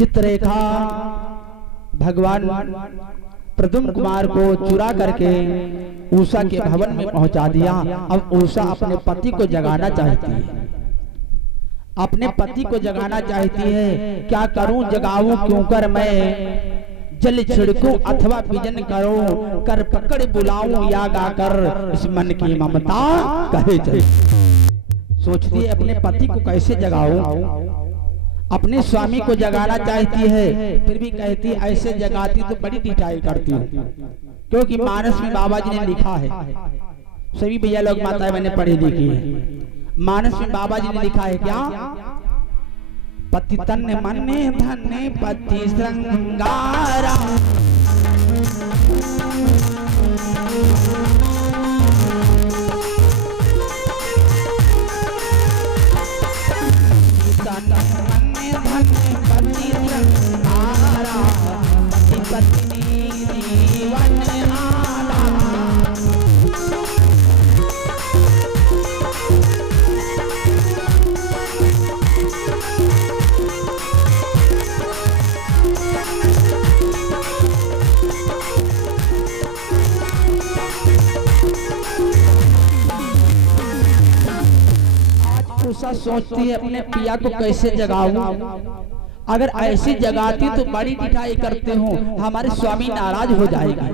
चित्ररेखा भगवान प्रद्युम्न कुमार को चुरा करके उषा के भवन में पहुंचा दिया। अब उषा अपने पति को जगाना चाहती है, अपने पति को जगाना चाहती है। क्या करूं जगाऊं क्यों कर मैं, जल छिड़कूं अथवा बिजन करूं, कर पकड़ बुलाऊं या गाकर, इस मन की ममता कहे चले। सोचती है अपने पति को कैसे जगाऊं, अपने स्वामी को जगाना चाहती है, फिर भी कहती ऐसे जगाती तो बड़ी ढिठाई करती हूँ, क्योंकि मानस में बाबा जी ने लिखा है, सभी भैया लोग माताएं मैंने पढ़ी लिखी है। मानस में बाबा जी ने लिखा है क्या, पति तन मन धन पति श्रृंगारा, सोचती है अपने पिया को कैसे जगाऊं, अगर ऐसी जगाती तो बड़ी ढिठाई करते हो, हमारे स्वामी नाराज हो जाएंगे,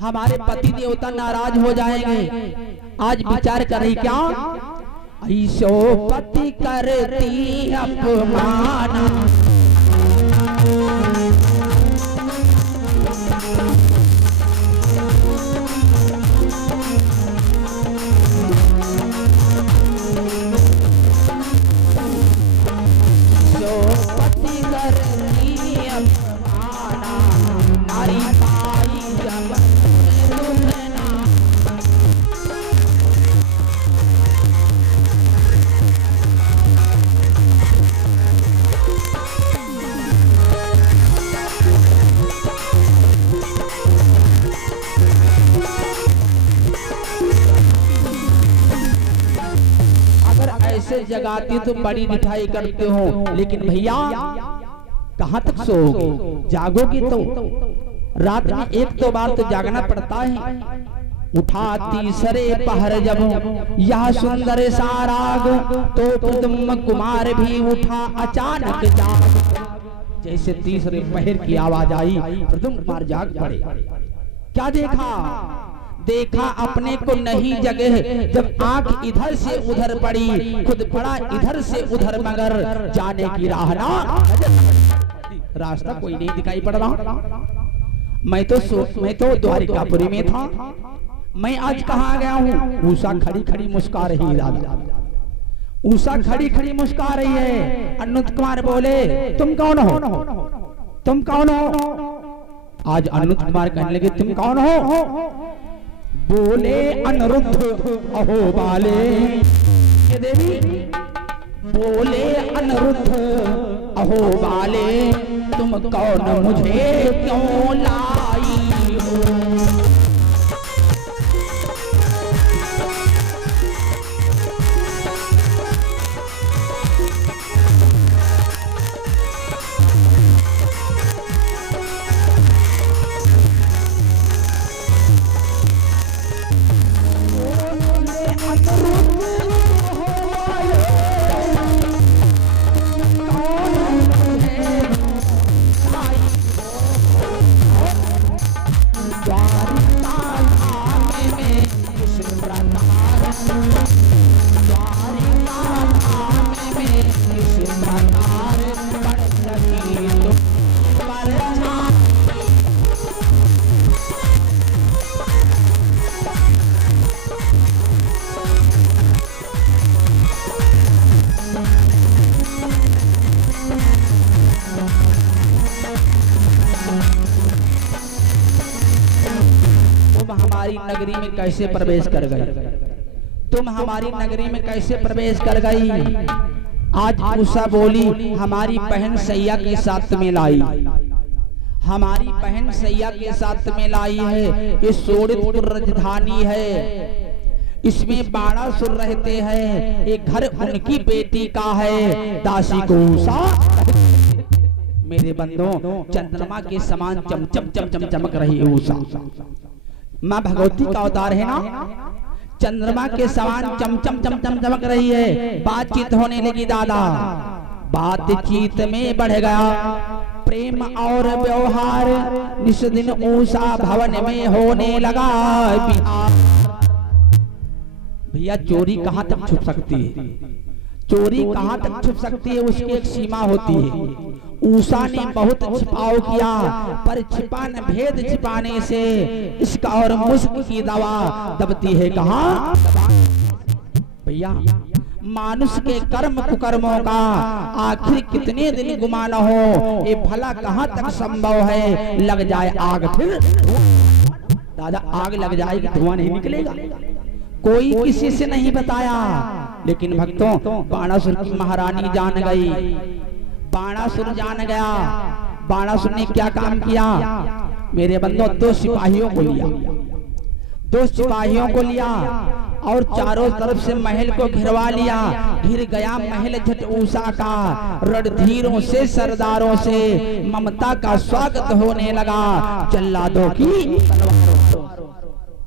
हमारे पति देवता नाराज हो जाएंगे। आज विचार कर रही क्या, ऐसो पति करती अपमान, जगाती तो बड़ी मिठाई करते हो, लेकिन भैया कहां तक सोओगे, जागोगे तो रात में एक दो बार तो जागना पड़ता है। उठा तीसरे पहर जब यह सुंदर साराग, तो प्रद्युम्न कुमार भी उठा अचानक जाग। जैसे तीसरे पहर की आवाज आई, प्रद्युम्न कुमार जाग पड़े। क्या देखा, देखा अपने को नहीं जगह, जब आंख इधर से उधर पड़ी, खुद पड़ा इधर से उधर, मगर जाने की राह ना, रास्ता कोई नहीं दिखाई पड़ रहा। मैं तो द्वारिकापुरी में था, मैं आज कहाँ गया हूँ। उषा खड़ी खड़ी मुस्कुरा रही है, उषा खड़ी खड़ी मुस्कुरा रही है। अनिरुद्ध कुमार बोले, तुम कौन हो, तुम कौन हो। आज अनिरुद्ध कुमार कहने लगे, तुम कौन हो। बोले अनिरुद्ध अहो बाले, ये देवी बोले अनिरुद्ध अहो बाले, तुम कौन मुझे क्यों लाई हो। नगरी में कैसे प्रवेश कर गई, तुम हमारी नगरी में कैसे प्रवेश कर गई। आज उषा बोली, हमारी बहन सैया के साथ में लाई, हमारी बहन सैया के साथ में लाई है। ये सोड़ितपुर राजधानी है, इसमें बाणासुर रहते हैं, ये घर उनकी बेटी का है। दासी को उषा मेरे बंदों, चंद्रमा के समान चमचम चमचम चमक रही है उषा। माँ भगवती का अवतार है ना, चंद्रमा के समान चमचम चमचम चमक रही है। बातचीत होने लगी दादा, बातचीत में बढ़ गया प्रेम और व्यवहार। निस दिन उषा भवन में होने लगा बिहार। भैया चोरी कहाँ तक छुप सकती है, चोरी कहाँ तक छुप सकती है, उसकी एक सीमा होती है। उषा ने बहुत छिपाव किया, पर छिपान भेद छिपाने से इसका और मुश्क की दवा दबती है कहाँ। भैया मानुष के कर्म कुकर्मों का आखिर कितने दिन गुमान हो, ये भला कहाँ तक संभव है। लग जाए आग फिर दादा, आग लग जाएगी, धुआं नहीं निकलेगा। कोई किसी से नहीं बताया, लेकिन भक्तों बाणासुर की महारानी जान गई। बाणासुर जान गया। बाणासुर ने क्या काम किया मेरे बंदों, दो सिपाहियों को लिया, दो सिपाहियों को लिया और चारों तरफ से महल को घिरवा लिया। घिर गया महल झट उषा का, रणधीरों से सरदारों से ममता का स्वागत होने लगा। जल्लादों की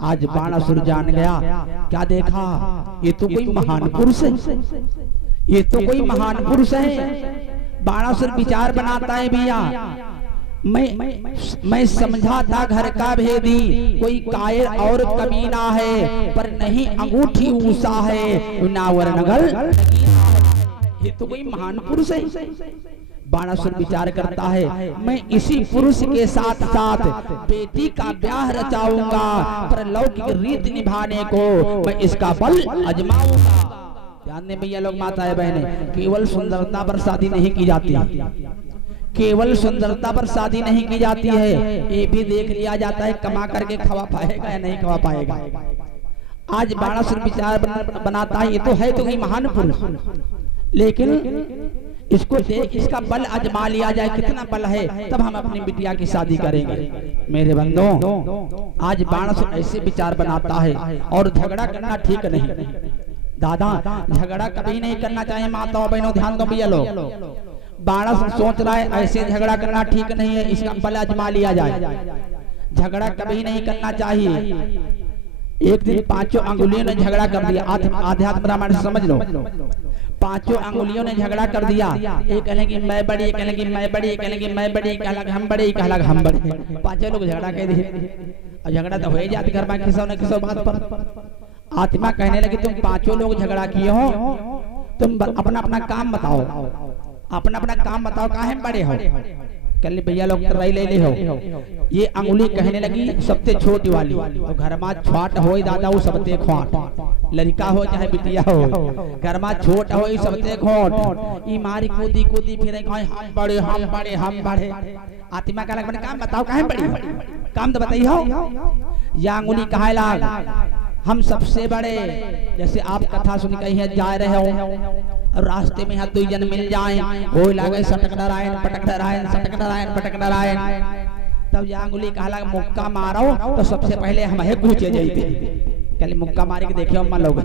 आज बाणासुर जान गया। क्या देखा, ये तो कोई महान पुरुष है, ये तो कोई महान पुरुष है। बाणासुर विचार बनाता है, भैया मैं समझा था घर का भेदी कोई कायर और कमीना है, पर नहीं अंगूठी उषा है नावर नगल। ये तो कोई महान पुरुष है। बाणासुर विचार करता है, मैं इसी पुरुष के साथ साथ बेटी का ब्याह रचाऊंगा, पर लौकिक रीत निभाने को मैं इसका बल आजमाऊंगा। ध्यान दें भैया लोग, माताएं बहनें, केवल सुंदरता पर शादी नहीं की जाती, केवल सुंदरता पर शादी नहीं की जाती है, ये भी देख लिया जाता है कमा करके खवा पाएगा या नहीं खवा पाएगा। आज बाणासुर विचार बनाता है, ये तो है तो कोई महान पुरुष, लेकिन इसको देख इसका बल आजमा लिया जाए, कितना बल है, तब हम अपनी बिटिया की शादी करेंगे। मेरे बंदों आज बाणासुर ऐसे विचार बनाता है, और झगड़ा करना ठीक नहीं दादा, झगड़ा कभी नहीं करना चाहिए। माताओं बहनों ध्यान दो भैया लोग, बाणासुर सोच रहा है ऐसे झगड़ा करना ठीक नहीं है, इसका बल आजमा लिया जाए। झगड़ा कभी नहीं करना चाहिए। एक दिन पांचों अंगुलियों ने झगड़ा कर दिया। आध्यात्म रामायण समझ लो, पांचों अंगुलियों ने झगड़ा कर दिया। एक कहलेंगे मैं बड़ी, एक कहलेंगे मैं बड़ी, एक कहलेंगे मैं बड़ी, एक कहलग हम बड़े, एक कहलग हम बड़े। पांचों लोग झगड़ा कह दिए, और झगड़ा तो हो ही जाती घर में किसी न किसी बात पर। आत्मा कहने लगी तुम पांचों लोग झगड़ा किए हो, तुम अपना अपना काम बताओ, अपना अपना काम बताओ, काहे बड़े हो। कल भैया लोग ट्राई ले हो। ये अंगुली कहने लगी सबसे छोटी वाली, तो घर में छाट हो दादा वो सबसे खोट, लड़का हो चाहे बिटिया हो, घर में छोट हो सबसे खोट। ई मारी कूदी कूदी फिर हम बड़े हम बड़े हम बड़े। आत्मा का लग काम बताओ काहे बड़ी, काम तो बताइए। या अंगुली कहे लाग हम सबसे बड़े। जैसे आप कथा सुन के जा रहे हो और रास्ते में दो जन मिल जाए, हो लगे सटक नारायण पटक नारायण सटक नारायण पटक नारायण, तब या अंगुली कहला मुक्का मारो तो सबसे पहले हम है पूछे जाते। कल मुक्का मारे के देखियो अम्मा लोग,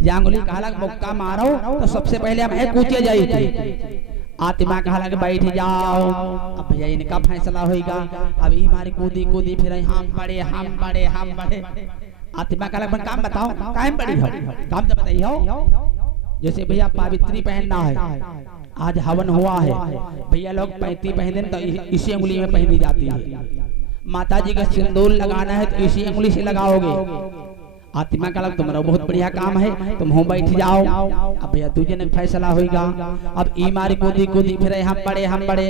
या अंगुली कहला मुक्का मारो तो सबसे पहले हम है पूछे जाते। आत्मा कहला बैठ जाओ, अब भैया इनका फैसला होगा। अभी हमारी कूदी कूदी फिर हम बड़े हम बड़े हम बड़े। आत्मा का लगभग काम बताओ कायम बड़ी हो, काम तो बताइए। जैसे भैया पावित्री पहनना है, आज हवन हुआ है, भैया लोग पैंती पहने तो इसी अंगुली में पहनी जाती है। माता जी का सिंदूर लगाना है तो इसी अंगुली से लगाओगे। आत्मा का लग तुम्हारा बहुत बढ़िया काम है, तुम हो बैठ जाओ। अब भैया दूजे ने फैसला होगा। अब ई मारी कूदी कूदी फिर हम बड़े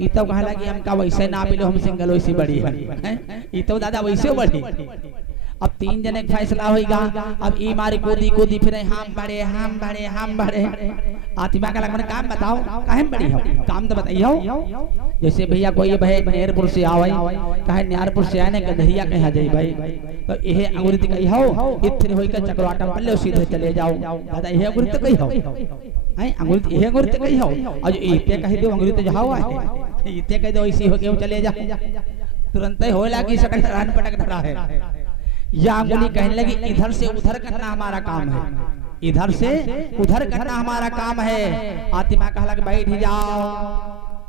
ई तो कहला कि हमका वैसे ना मिलो, हम सिंगल वैसी बड़ी है, ई तो दादा वैसे बड़ी। अब तीन जने का फैसला होगा। अब ई मारी कूदी कूदी फिर हम बड़े हम बड़े हम बड़े। आत्मा का लगभग काम बताओ काहे बड़ी हो, काम तो बताइयो। जैसे भैया कोई भाई नेरपुर से आवे, कहे न्यारपुर से आने गधरिया कहा जाई भाई, तो यह अंगुरित कही हो इतने होई का चक्रवाटा पल्ले सीधे चले जाओ। दादा यह अंगुरित कही हो, हैं अंगुरित यह अंगुरित कही हो, और जो इते कही दो अंगुरित जाओ है, इते कह दो इसी हो के चले जाओ, तुरंत ही होला कि सटक धरान पटक धरा है। या अंगुली कहने लगी इधर से उधर करना हमारा काम है, इधर से उधर करना हमारा काम है। आत्मा कहला बैठ जाओ।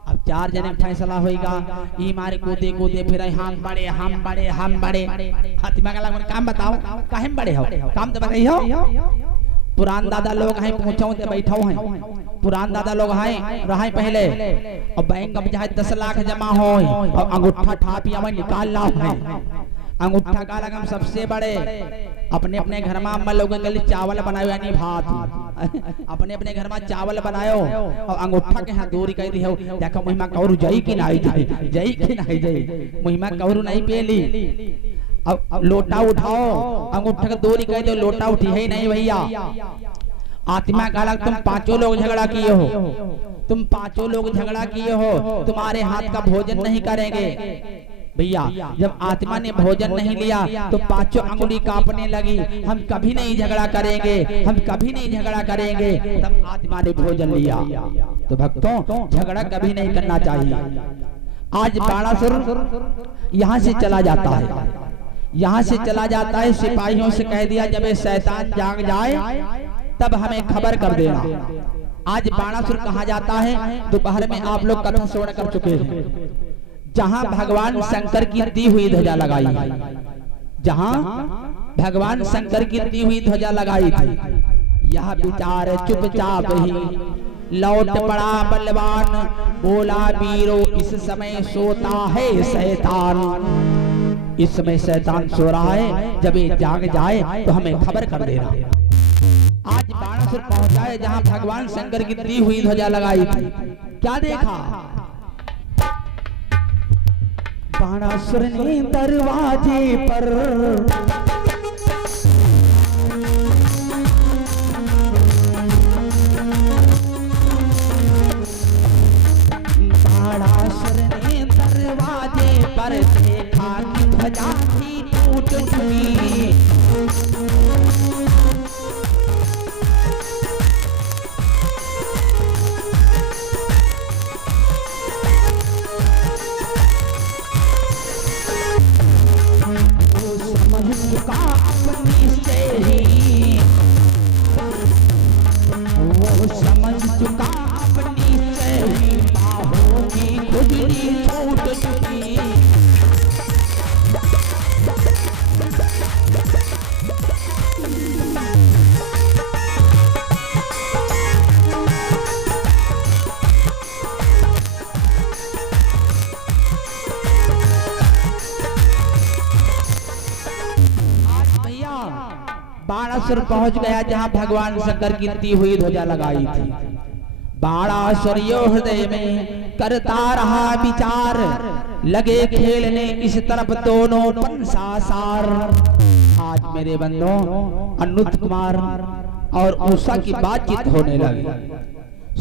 अब चार जने फैसला होएगा ई मारे कूदे कूदे फिर हम बड़े हाथीमा का लगन काम बताओ काहे में बड़े हो काम तो बताइयो पुरान दादा लोग हैं पूछो ते बैठो हैं पुरान दादा लोग हैं रहे पहले और बैंक में चाहे 10 लाख जमा हो और अंगूठा ठापिया में निकाल लाओ है अंगूठा का लगम सबसे बड़े अपने अपने घर में अम्मा लोगों के लिए चावल बनायो यानी भात अपने अपने घर में चावल बनायो और अंगूठा के हाथ दूरी कह दियो देखो महिमा कौरू जाई कि नहीं जाई महिमा कौरू नहीं पेली अब लोटा उठाओ अंगूठा का दूरी कह दो लोटा उठी है नहीं भैया आत्मा का तुम पांचों लोग झगड़ा किए हो तुम पांचों लोग झगड़ा किए हो तुम्हारे हाथ का भोजन नहीं करेंगे भैया जब आत्मा ने भोजन नहीं लिया तो पांचों अंगुली कांपने लगी हम कभी नहीं झगड़ा करेंगे हम कभी नहीं झगड़ा करेंगे तब आत्मा ने भोजन लिया तो भक्तों झगड़ा कभी नहीं करना चाहिए आज बाणासुर यहाँ से चला जाता है यहाँ से चला जाता है सिपाहियों से कह दिया जब ये शैतान जाग जाए तब हमें खबर कर देना आज बाणासुर कहाँ जाता है दोपहर में आप लोग कथा श्रवण कर चुके हैं जहां भगवान शंकर की दी हुई ध्वजा लगाई जहां भगवान शंकर की दी हुई ध्वजा लगाई थी यह विचार चुपचाप ही लौट पड़ा बलवान बोला वीरो इस समय सोता है शैतान इस समय शैतान सो रहा है जब ये जाग जाए तो हमें खबर कर देना आज बाणासुर पहुंचा है जहां भगवान शंकर की दी हुई ध्वजा लगाई थी क्या देखा बाणासुर ने दरवाजे पर बाणासुर ने दरवाजे पर देखा कि ध्वजा ही टूट चुकी बाणासुर पहुंच गया जहां भगवान शंकर की दी हुई ध्वजा लगाई थी बाणासुर हृदय में करता रहा विचार लगे खेलने इस तरफ दोनों पंसासार आज मेरे बंधुओं अनुत कुमार और उषा की बातचीत होने लगी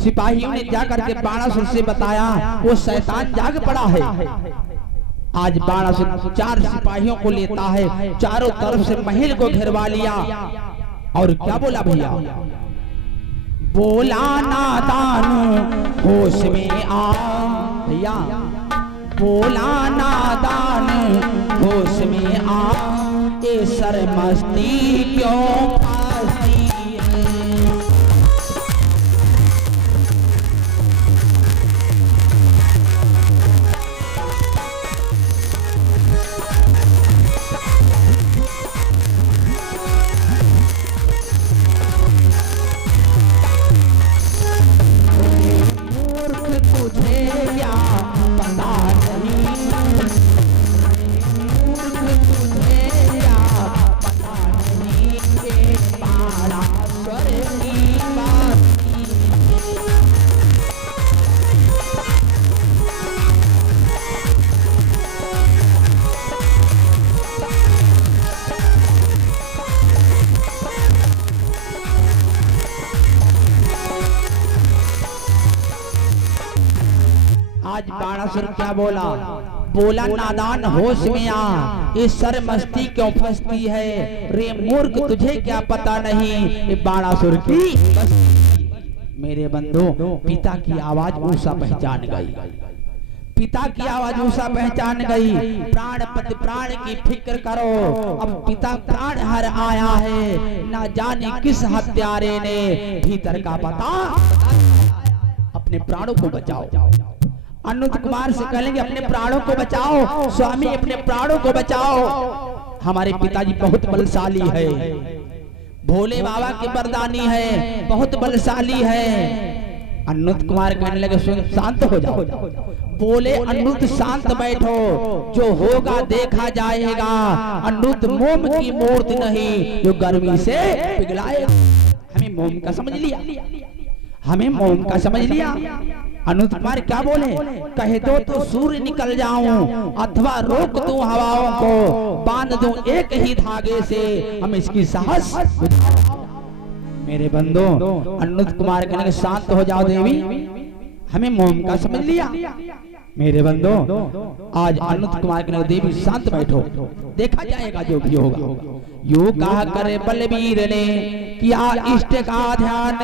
सिपाहियों ने जाकर के बाणासुर से बताया वो शैतान जाग पड़ा है आज बाणासुर 4 सिपाहियों को लेता है चारों तरफ से महल को घेरवा लिया और क्या बोला भैया बोला नादान होश में आ भैया बोला नादान होश में आ ये सरमस्ती क्यों फांसी आज बाणासुर क्या बोला बोला नादान होश में आ ये सरमस्ती क्यों फंसती है रे मूर्ख तुझे क्या पता नहीं ये बाणासुर की मेरे बंधु पिता की आवाज उषा पहचान गई पिता की आवाज उषा पहचान गई प्राण पति प्राण की फिक्र करो अब पिता प्राण हर आया है ना जाने किस हत्यारे ने भीतर का पता अपने प्राणों को बचाओ अनुज कुमार से कहेंगे अपने प्राणों को बचाओ स्वामी, अपने प्राणों को बचाओ। हमारे पिताजी बहुत बलशाली है, भोले बाबा की वरदानी है, बहुत बलशाली है। अनुज कुमार कहने लगे सुन शांत हो जाओ। बोले अनुज शांत बैठो, जो होगा देखा जाएगा। अनुज मोम की मूर्ति नहीं जो गर्मी से पिघलाएगा। हमें मोम का समझ लिया, हमें मोम का समझ लिया। अनुज कुमार क्या बोले, कहे दो तो सूर्य निकल जाऊं अथवा रोक दूं हवाओं को, बांध दूं एक ही धागे से हम इसकी साहस। मेरे बंधु अनुज कुमार कहने शांत हो जाओ देवी, हमें मोम का समझ लिया। मेरे बंधु आज अनुज कुमार कहने देवी शांत बैठो, देखा जाएगा जो भी होगा। यू कहा करे बलबीर ने किया इष्ट का ध्यान,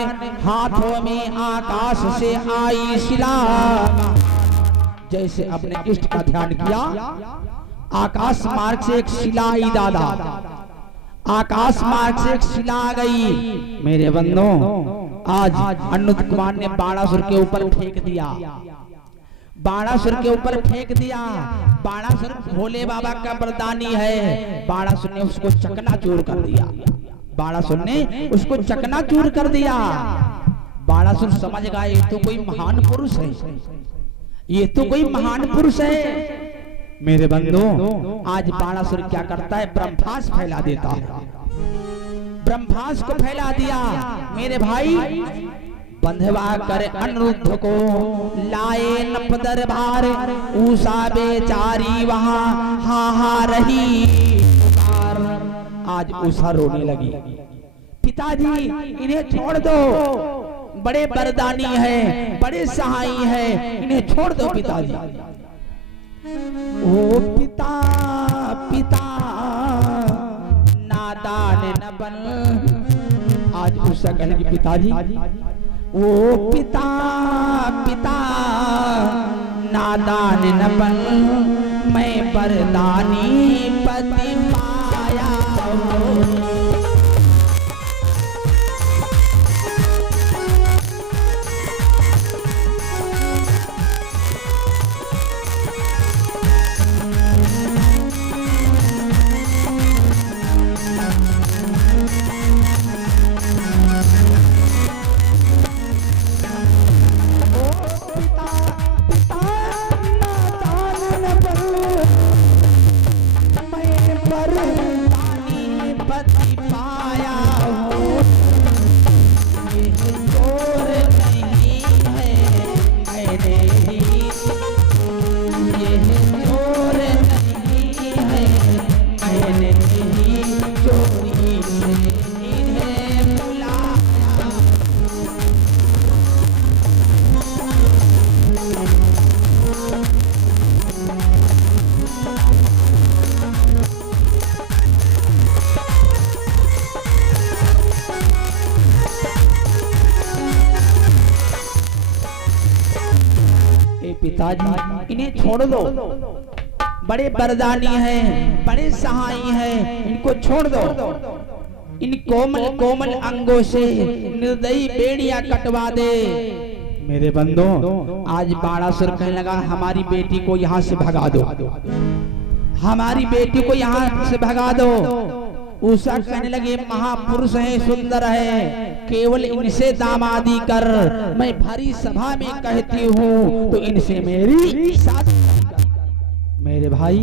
हाथों में आकाश से आई शिला। जैसे अपने इष्ट का ध्यान किया, आकाश मार्ग से एक शिला आई दादा, आकाश मार्ग से एक शिला आ गई। मेरे बंधु आज अनुज कुमार ने बाणासुर के ऊपर फेंक दिया, बाणासुर के ऊपर फेंक दिया। बाणासुर भोले बाबा का वरदानी है। बाणासुर ने उसको चकनाचूर कर दिया, बाणासुर ने उसको चकनाचूर कर दिया। बाणासुर समझ गया ये तो कोई महान पुरुष है, ये तो कोई महान पुरुष है। मेरे बंधु आज बाणासुर क्या करता है, ब्रह्मास्त्र फैला देता है, ब्रह्मास्त्र को फैला दिया। मेरे भाई बंधवा कर अनिरुद्ध को लाए नप दरबार, उषा बेचारी वहां हा रही। आज उषा रोने लगी, पिताजी इन्हें छोड़ दो, बड़े वरदानी है, बड़े सहाई है, इन्हें छोड़ दो पिताजी। ओ पिता पिता नादान न बन। आज उषा कहेंगे पिताजी, ओ पिता पिता नादान न बन, मैं वरदानी पति पाया हूँ। पिताजी इन्हें छोड़ दो, बड़े वरदानी हैं, बड़े सहाई हैं, इनको छोड़ दो। इन कोमल कोमल अंगों से निर्दयी बेड़ियां कटवा दे। मेरे बंधु आज बाणासुर कहने लगा हमारी बेटी को यहाँ से भगा दो, हमारी बेटी को यहाँ से भगा दो। उषा कहने लगे महापुरुष है, सुंदर है, केवल इनसे दामादी कर। मैं भरी सभा में कहती हूँ तो इनसे मेरी शादी। मेरे भाई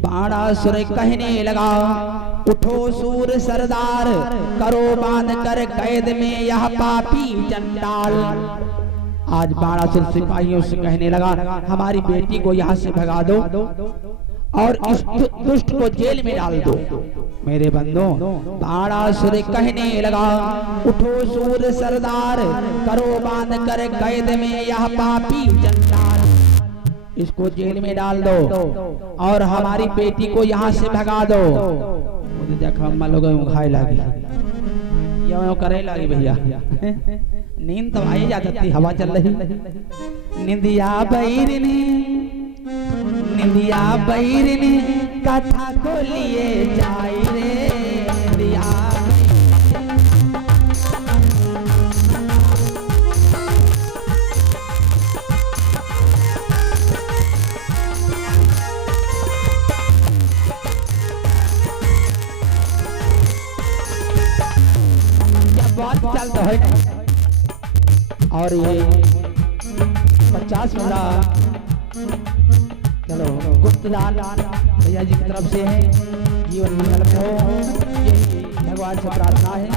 बाणासुर कहने लगा उठो सूर सरदार, करो बांध कर कैद में यह पापी चंडाल। आज बाणासुर सिपाहियों से कहने लगा हमारी बेटी को यहाँ से भगा दो और इस दुष्ट को जेल में डाल दो। मेरे बंधु बाणासुर कहने लगा उठो सूर सरदार, करो बांध कर कैद में यह पापी चंडाल। इसको जेल में डाल दो और हमारी बेटी को यहाँ से भगा दो। मुझे देखा अम्मा लोग खाए लगी, यो करे लगी भैया, नींद तो आई जा सकती, हवा चल रही। निंदिया बैरनी, निंदिया बैरनी कथा को लिए जाए रे निंदिया। है और ये 50 वाला चलो गुप्तदान भैया जी की तरफ से है। जीवन मंगल में हो यही भगवान से प्रार्थना है।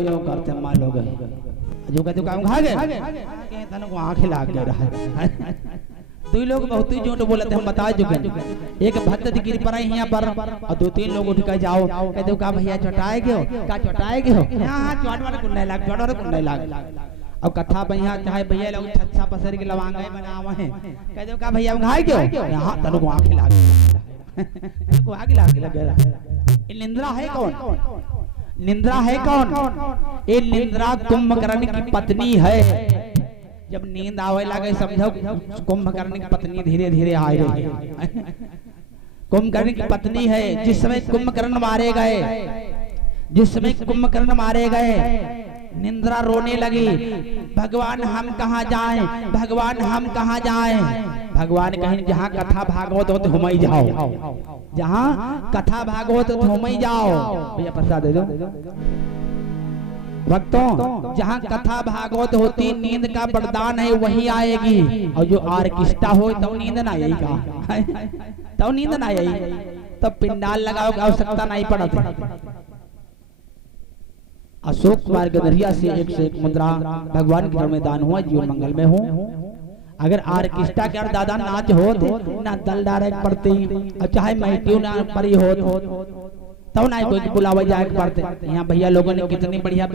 यो करते मां लोग जो कहते काम खा गए तन को आंखें लाग गए रहा दो लोग बहुत ही झूठ बोलते हम बता चुके एक भक्त गिर पर यहाँ पर और 2-3 लोग उठ कर जाओ कहते का भैया चटाए गए हो का चटाए गए हो हां चोट वाले कुंडे लाग चोट वाले कुंडे लाग अब कथा भैया चाहे भैया लोग छच्छा पसर के लवांगे बनावा है कहते का भैया खाए गए हां तन को आंखें लाग तन को आगे लाग लगे ये निंद्रा है कौन? निंद्रा है कौन? ये निंद्रा कुंभकर्ण की पत्नी है। जब नींद आवे लगे समझो कुंभकर्ण की पत्नी धीरे धीरे आ रही है। कुंभकर्ण की पत्नी है। जिस समय कुंभकर्ण मारे गए निंद्रा रोने लगी, भगवान हम कहाँ जाएं, भगवान हम कहाँ जाएं। भगवान कहीं जहाँ कथा भागवत हो तो हम ही जाओ, जहाँ कथा भागवत हो हम ही जाओ। भैया प्रसाद दे दो भक्तों। जहाँ कथा भागवत होती नींद का वरदान है वही आएगी। और जो आर्केस्ट्रा हो तो नींद ना आएगा, तो नींद ना आएगी, तब पिंडाल लगाओ की आवश्यकता नहीं पड़ती। अशोक कुमार गदरिया से 101 मुद्रा भगवान के घर में दान हुआ, जीवन मंगल में हो। अगर आर्केस्ट्रा के दादा नाच हो ना दल डायरेक्ट पड़ते और चाहे मैट्यू ना परी हो तो ना कोई बुलावा जाए पड़ते। यहाँ भैया लोगों ने कितनी बढ़िया